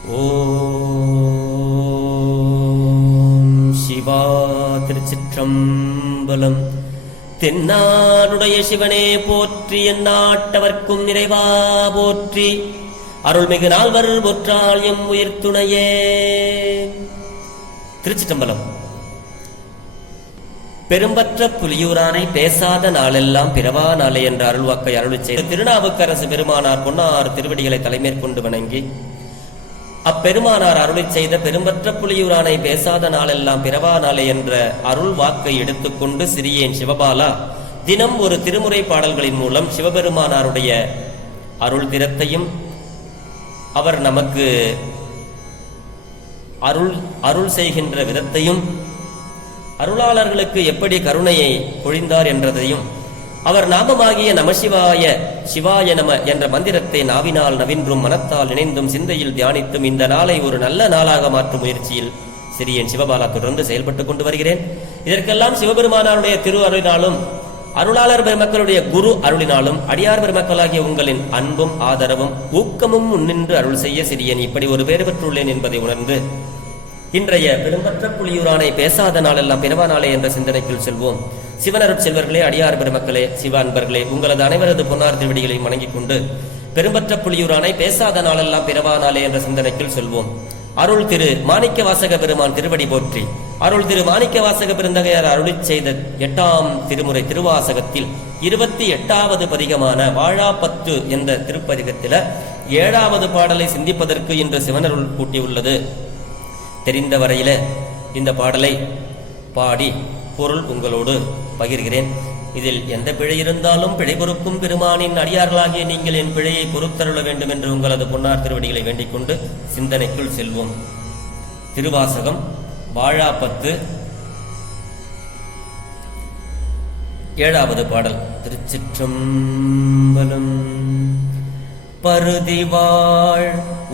ஓம் சிவா திருச்சிற்றம்பலம். தென்னாடுடைய சிவனே போற்றி, எந்நாட்டவர்க்கும் நிறைவா போற்றி, அருள்மிகு நால்வர் போற்றால் எம் உயிர் துணையே. திருச்சிற்றம்பலம். பெரும்பற்ற புலியூரானை பேசாத நாளெல்லாம் பிறவா நாளே என்ற அருள்வாக்கை அருளி செய்த திருநாவுக்கரசு பெருமானார் பொன்னார் திருவடிகளை தலைமேற்கொண்டு வணங்கி, அப்பெருமானார் அருளி செய்த பெரும்பற்ற புலியூரானை பேசாத நாளெல்லாம் பிறவா நாளே என்ற அருள் வாக்கை எடுத்துக்கொண்டு சிறியேன் சிவபாலா தினம் ஒரு திருமுறை பாடல்களின் மூலம் சிவபெருமானாருடைய அருள் திறத்தையும் அவர் நமக்கு அருள் செய்கின்ற விதத்தையும், அருளாளர்களுக்கு எப்படி கருணையை பொழிந்தார் என்றதையும், அவர் நாமமாகிய நமசிவாய சிவாய நம என்ற மந்திரத்தை நாவினால் நவின்றும் மனத்தால் இணைந்தும் சிந்தையில் தியானித்தும் இந்த நாளை ஒரு நல்ல நாளாக மாற்றும் முயற்சியில் சிறியன் சிவபாலா தொடர்ந்து செயல்பட்டுக் கொண்டு வருகிறேன். இதற்கெல்லாம் சிவபெருமானாருடைய திரு அருளினாலும் அருளாளர் பெருமக்களுடைய குரு அருளினாலும் அடியார் பெருமக்களாகிய உங்களின் அன்பும் ஆதரவும் ஊக்கமும் முன்னின்று அருள் செய்ய சிறியன் இப்படி ஒரு பேறு பெற்றுள்ளேன் என்பதை உணர்ந்து இன்றைய பெரும்பற்ற புலியூரானை பேசாத நாளெல்லாம் பிறவா நாளே என்ற சிந்தனைக்குள் செல்வோம். சிவனருட் செல்வர்களே, அடியார் பெருமக்களே, சிவ அன்பர்களே, உங்களது அனைவரது பொன்னார் திருவடிகளை வணங்கிக் கொண்டு பெரும்பற்ற புலியூரானை பேசாத நாளெல்லாம் பிறவா நாளே என்ற சிந்தனைக்குள் செல்வோம். அருள் திரு மாணிக்க வாசக பெருமான் திருவடி போற்றி. அருள் திரு மாணிக்க வாசக பெருந்தகையார் அருளி செய்த 8ஆம் திருமுறை திருவாசகத்தில் 28வது பதிகமான வாழாப்பத்து என்ற திருப்பதிகத்தில 7வது பாடலை சிந்திப்பதற்கு இன்று சிவனருள் கூட்டியுள்ளது. தெரிந்த வரையில இந்த பாடலை பாடி பொருள் உங்களோடு பகிர்கிறேன். இதில் எந்த பிழை இருந்தாலும் பிழை பொறுக்கும் பெருமானின் அடியார்களாகிய நீங்கள் என் பிழையை பொறுத்தருள வேண்டும் என்று உங்களது பொன்னார் திருவடிகளை வேண்டிக் கொண்டு சிந்தனைக்குள் செல்வோம். திருவாசகம் வாழாப்பத்து 7வது பாடல். திருச்சிற்றம்பலம். பருதிவாழ்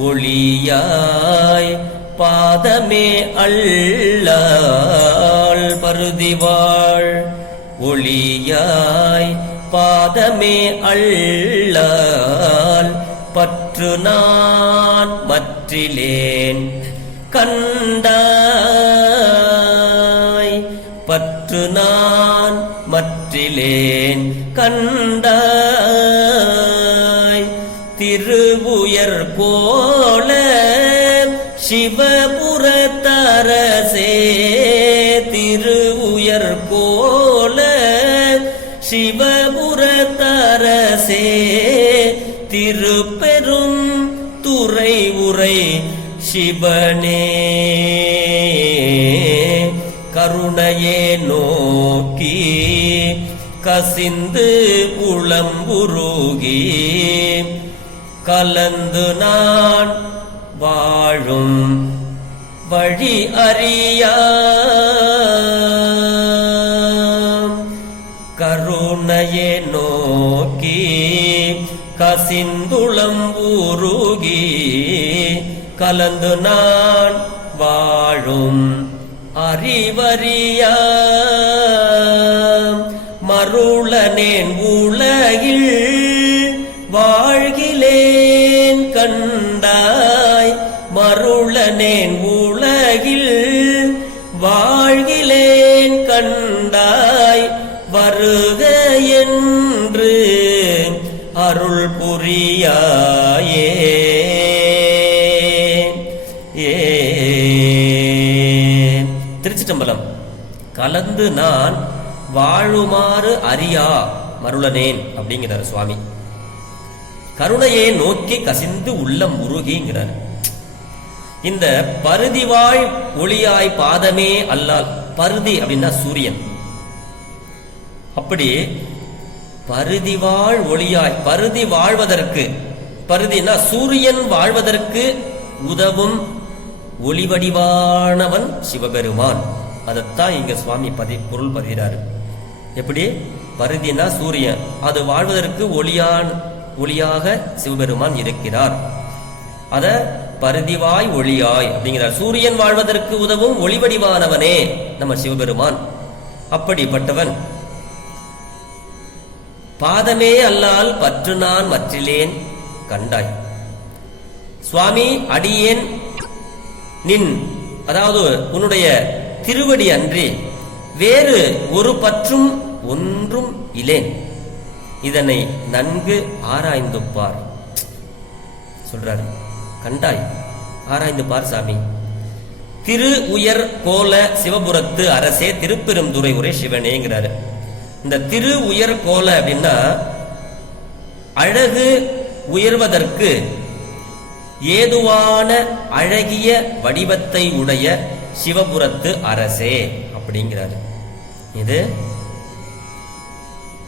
ஒளியாய் பாதமே அல்லால், பருதிவாழ் ஒளியாய் பாதமே அல்லால், பற்று நான் மற்றிலேன் கண்டாய், பற்று நான் மற்றிலேன் கண்டாய், திருவுயர் போல சிவபுரத்தரசே, திருவுயர் போல சிவபுரத்தரசே, திருப்பெரும் துறை உரை சிவனே, கருணையே நோக்கி கசிந்து புலம்புருகி, கலந்து நான் வாழும் வழி அறியா, கருணையே நோக்கி கசிந்துளம்புருகி, கலந்து நான் வாழும் அறிவறியா, மருளனேன் உலகில் வாழ்கிலேன் கண்டாய், மருளனேன் உலகில் வாழ்கிலேன் கண்டாய், வருக என்று அருள் புரியாயே. திருச்சிற்றம்பலம். கலந்து நான் வாழுமாறு அறியா மருளனேன் அப்படிங்கிறார் சுவாமி. கருணையை நோக்கி கசிந்து உள்ளம் உருகிங்கிறார். இந்த பருதிவாழ் ஒளியாய் பாதமே அல்லால், பருதி அப்படின்னா சூரியன். அப்படி பருதிவாழ் ஒளியாய், பருதி வாழ்வதற்கு, பருதினா சூரியன் வாழ்வதற்கு உதவும் ஒளிவடிவானவன் சிவபெருமான். அதைத்தான் இங்க சுவாமி பொருள் பதிகிறாரு. எப்படி பருதினா சூரியன், அது வாழ்வதற்கு ஒளியாக சிவபெருமான் இருக்கிறார். அத பருதிவாய் ஒளியாய் அப்படிங்கிறார். சூரியன் வாழ்வதற்கு உதவும் ஒளிவடிவானவனே நம்ம சிவபெருமான். அப்படிப்பட்டவன் பாதமே அல்லால் பற்று நான் மற்றிலேன் கண்டாய். சுவாமி அடியேன் நின், அதாவது உன்னுடைய திருவடி அன்றி வேறு ஒரு பற்றும் ஒன்றும் இலேன், இதனை நன்கு ஆராய்ந்து பார் சொல்றாரு. கண்டாய், ஆராய்ந்து பார் சாமி. திரு உயர் கோல சிவபுரத்து அரசே திருப்பெருந்துறை உரை சிவனேங்கிறாரு. இந்த திரு உயர் கோல அப்படின்னா அழகு உயர்வதற்கு ஏதுவான அழகிய வடிவத்தை உடைய சிவபுரத்து அரசே அப்படிங்கிறாரு. இது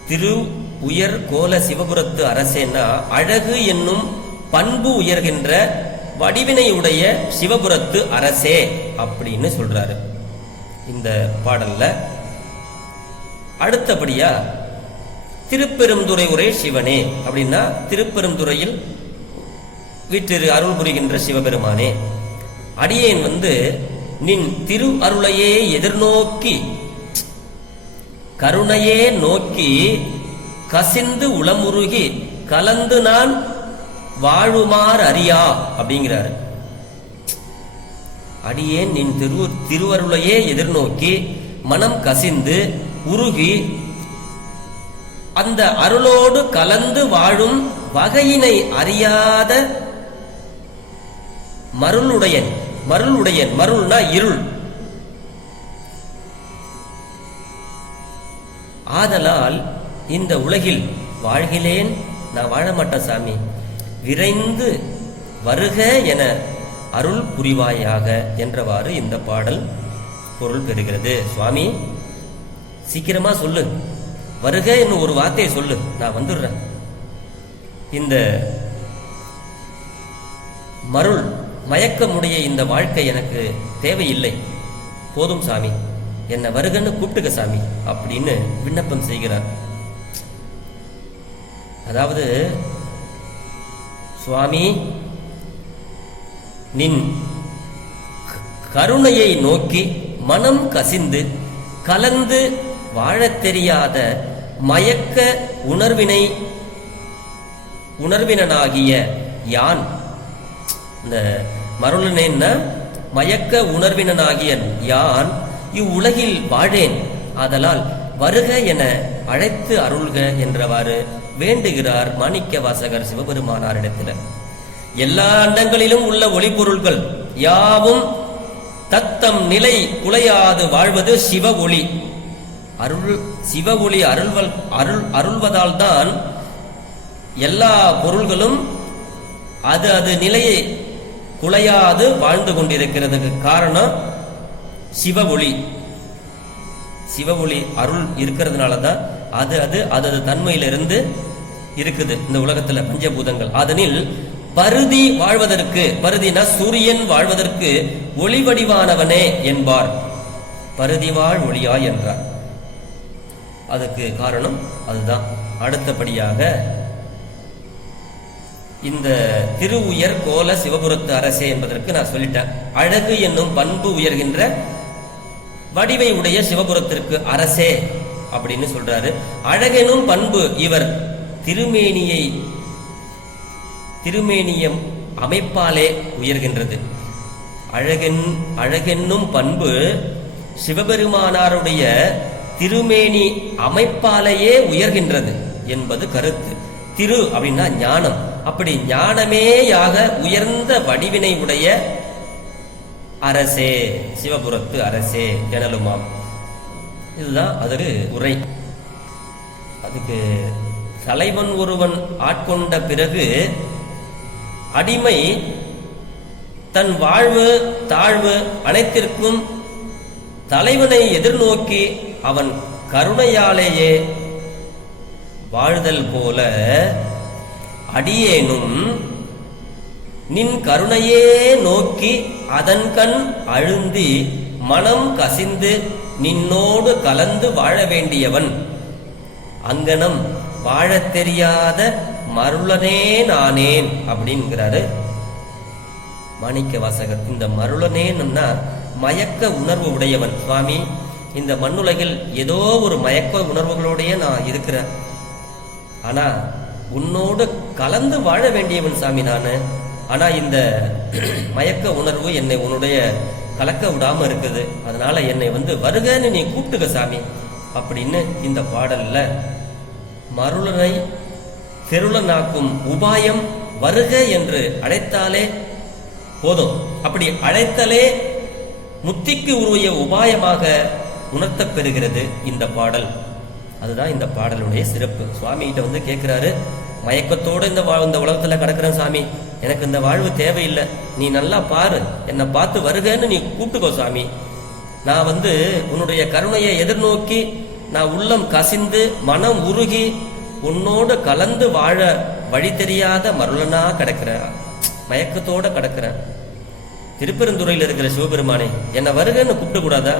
திரு உயர் கோல சிவபுரத்து அரசேன்னா அழகு என்னும் பண்பு உயர்கின்ற வடிவினையுடைய சிவபுரத்து அரசே அப்படின்னு சொல்றாரு இந்த பாடல்ல. அடுத்தபடியா திருப்பெருந்துறை உரை சிவனே அப்படின்னா திருப்பெருந்துறையில் வீற்றிரு அருள் புரிகின்ற சிவபெருமானே, அடியேன் நின் திரு அருளையே எதிர்நோக்கி கருணையே நோக்கி கசிந்து உளமுருகி கலந்து நான் வாழுமாறு அறியா அப்படிங்கிறாரு. அடியேன் நின் திருவருளையே எதிர்நோக்கி மனம் கசிந்து உருகி அந்த அருளோடு கலந்து வாழும் வகையினை அறியாத மருளுடையன். மருள்னா இருள். ஆதலால் இந்த உலகில் வாழ்கிலேன், நான் வாழ மாட்டேன் சாமி, விரைந்து வருக என அருள் புரிவாயாக என்றவாறு இந்த பாடல் பொருள் பெறுகிறது. சுவாமி சீக்கிரமா சொல்லு, வருக என்னும் ஒரு வார்த்தையை சொல்லு, நான் வந்துடுறேன். இந்த மருள் மயக்கமுடைய இந்த வாழ்க்கை எனக்கு தேவையில்லை, போதும் சாமி, என்ன வருகன்னு கூப்பிட்டுக்க சாமி அப்படின்னு விண்ணப்பம் செய்கிறார். அதாவது சுவாமி நின் கருணையை நோக்கி மனம் கசிந்து கலந்து வாழத் தெரியாத மயக்க உணர்வினாகிய யான், இந்த மருளனேன்னா மயக்க உணர்வினாகிய யான் இவ்வுலகில் வாழேன், ஆதலால் வருக என அழைத்து அருள்க என்றவாறு வேண்டுகிறார் மாணிக்க வாசகர் சிவபெருமானாரிடத்தில். எல்லா அண்டங்களிலும் உள்ள ஒளிபொருள்கள் யாவும் தத்தம் நிலை குலையாது வாழ்வது சிவ ஒளி. சிவ ஒளி அருள்வதால் தான் எல்லா பொருள்களும் அது நிலையை குலையாது வாழ்ந்து கொண்டிருக்கிறதுக்கு காரணம் சிவ ஒளி. சிவ ஒளி அருள் இருக்கிறதுனாலதான் அது தன்மையிலிருந்து இருக்குது இந்த உலகத்துல பஞ்சபூதங்கள். அதனில் பருதி வாழ்வதற்கு, பருதினா சூரியன் வாழ்வதற்கு ஒளி வடிவானவனே என்பார். பருதிவாழ் ஒளியாய் என்றார். அதுக்கு காரணம் அதுதான். அடுத்தபடியாக இந்த திரு உயர் கோல சிவபுரத்து அரசே என்பதற்கு நான் சொல்லிட்டேன். அழகு என்னும் பண்பு உயர்கின்ற வடிவை உடைய சிவபுரத்திற்கு அரசே அப்படின்னு சொல்றாரு. அழகெனும் பண்பு இவர் திருமேனியம் அமைப்பாலே உயர்கின்றது. அழகென்னும் பண்பு சிவபெருமானாருடைய திருமேனி அமைப்பாலேயே உயர்கின்றது என்பது கருத்து. திரு அப்படின்னா ஞானம். அப்படி ஞானமேயாக உயர்ந்த வடிவினை உடைய அரசே, சிவபுரத்து அரசே எனலுமாம். இதுதான் அதற்கு உரை. அதுக்கு தலைவன் ஒருவன் ஆட்கொண்ட பிறகு அடிமை தன் வாழ்வு தாழ்வு அனைத்திற்கும் தலைவனை எதிர்நோக்கி அவன் கருணையாலேயே வாழ்தல் போல அடியேனும் நின் கருணையே நோக்கி அதன் கண் அழுந்தி மனம் கசிந்து நின்னோடு கலந்து வாழ வேண்டியவன். அங்கனம் வாழத் தெரியாத மருளனே நானேன் அப்படிங்கிறாரு மாணிக்க வாசகர். இந்த மருளனேன்னா மயக்க உணர்வு உடையவன். சுவாமி, இந்த மண்ணுலகில் ஏதோ ஒரு மயக்க உணர்வுகளோடைய நான் இருக்கிறேன், ஆனா உன்னோடு கலந்து வாழ வேண்டியவன் சாமி நானு. ஆனா இந்த மயக்க உணர்வு என்னை உன்னுடைய கலக்க விடாம இருக்குது, அதனால என்னை வருகன்னு நீ கூப்பிட்டுக்க சாமி அப்படின்னு இந்த பாடல்ல மருளனை தெருளனாக்கும் உபாயம் வருக என்று அழைத்தாலே போதும். அப்படி அழைத்தலே முத்திக்கு உருவிய உபாயமாக உணர்த்தப் பெறுகிறது இந்த பாடல். அதுதான் இந்த பாடலுடைய சிறப்பு. சுவாமி கிட்ட கேட்கிறாரு, மயக்கத்தோடு இந்த உலகத்துல கிடக்குறேன் சாமி, எனக்கு இந்த வாழ்வு தேவையில்லை, நீ நல்லா பாரு, என்னை பார்த்து வருகன்னு நீ கூப்பிட்டுக்கோ சாமி. நான் உன்னுடைய கருணையை எதிர்நோக்கி நான் உள்ளம் கசிந்து மனம் உருகி உன்னோடு கலந்து வாழ வழி தெரியாத மருளனா கிடக்கிறேன், மயக்கத்தோட கிடக்கிறேன். திருப்பெருந்துறையில் இருக்கிற சிவபெருமானே என்னை வருகன்னு கூப்பிட கூடாதா?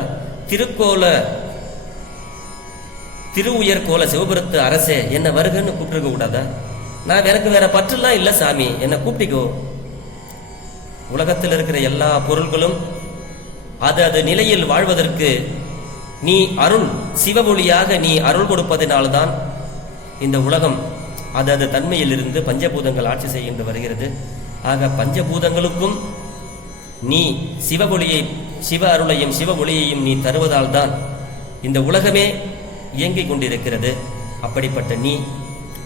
திரு உயர்கோல சிவபுரத்து அரசே என்னை வருகன்னு கூப்பிட்டுருக்க கூடாதா? நான் எனக்கு வேற பற்றெல்லாம் இல்லை சாமி, என்னை கூப்பிட்டிக்கோ. உலகத்தில் இருக்கிற எல்லா பொருள்களும் அது நிலையில் வாழ்வதற்கு நீ அருள் சிவமொழியாக நீ அருள் கொடுப்பதனால்தான் இந்த உலகம் அது தன்மையில் இருந்து பஞ்சபூதங்கள் ஆட்சி செய்கின்ற வருகிறது. ஆக பஞ்சபூதங்களுக்கும் நீ சிவமொழியை சிவ அருளையும் சிவ ஒளியையும் நீ தருவதால் தான் இந்த உலகமே இயங்கிக் கொண்டிருக்கிறது. அப்படிப்பட்ட நீ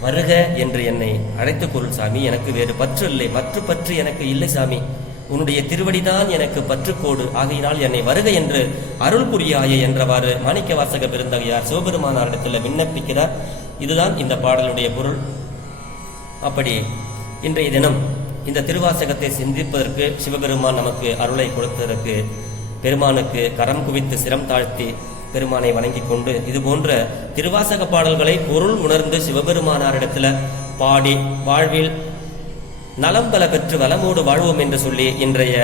வருக என்று என்னை அழைத்துக் கொள் சாமி, எனக்கு வேறு பற்று இல்லை, மற்ற பற்று எனக்கு இல்லை சாமி, உன்னுடைய திருவடிதான் எனக்கு பற்றுக்கோடு, ஆகையினால் என்னை வருக என்று அருள் புரியாயே என்றவாறு மாணிக்க வாசக பெருந்தகையார் சிவபெருமானாரிடத்தில் விண்ணப்பிக்கிறார். இதுதான் இந்த பாடலுடைய பொருள். அப்படி இன்றைய தினம் இந்த திருவாசகத்தை சிந்திப்பதற்கு சிவபெருமான் நமக்கு அருளை கொடுத்ததற்கு பெருமானுக்கு கரம் குவித்து சிரம் தாழ்த்தி பெருமானை வணங்கி கொண்டு இது போன்ற திருவாசக பாடல்களை பொருள் உணர்ந்து சிவபெருமானாரிடத்துல பாடி வாழ்வில் நலம் பல பெற்று வளமோடு வாழ்வோம் என்று சொல்லி இன்றைய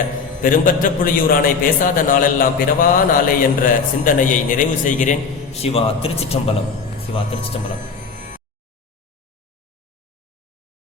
பெரும்பற்ற புலியூரானை பேசாத நாளெல்லாம் பிறவா நாளே என்ற சிந்தனையை நிறைவு செய்கிறேன். சிவா திருச்சிற்றம்பலம். சிவா திருச்சிற்றம்பலம்.